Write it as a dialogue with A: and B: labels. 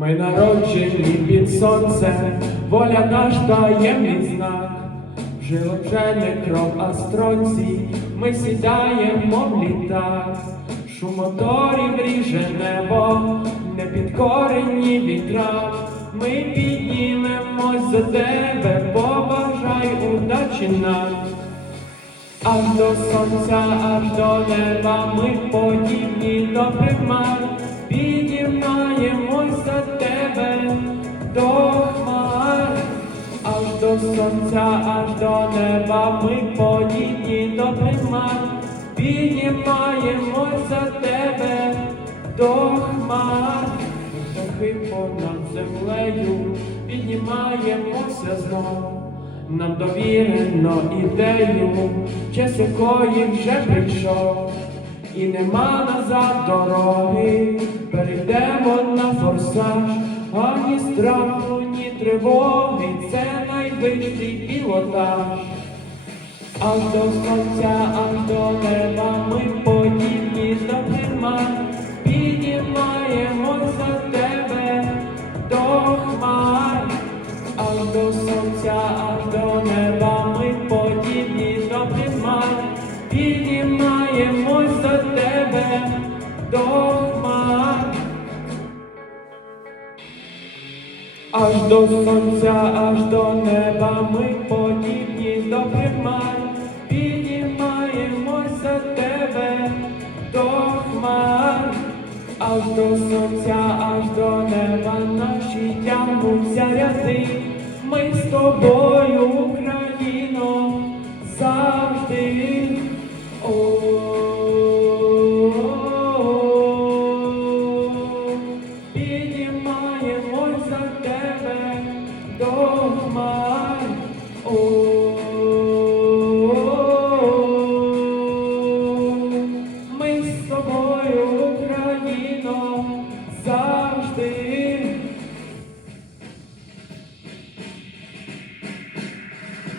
A: Ми народжені під сонцем, воля наш таємний знак. Жили вже не кров, а стронці, ми сідаємо в літак. Шум моторів ріже небо, не підкорені вітра. Ми піднімемось за тебе, побажай удачі нам. Аж до сонця, аж до неба ми подібні до примар, сонця, аж до неба ми подібні до примар, піднімаємось за тебе до хмар, птахи понад землею, піднімаємося знов. Нам довірено ідею, час якої вже прийшов, і нема назад дороги, перейдемо на форсаж, ані страху, ні тривоги, це найвищий пілотаж. Аж до сонця, аж до неба ми подібні до примар, піднімаємось за тебе до хмар. Аж до сонця, аж до неба ми подібні до примар, піднімаємось за тебе до хмар. Аж до сонця, аж до неба ми подібні до хмар, піднімаємось за тебе до хмар, аж до сонця, аж до неба наші тягнуться ряди, ми з тобою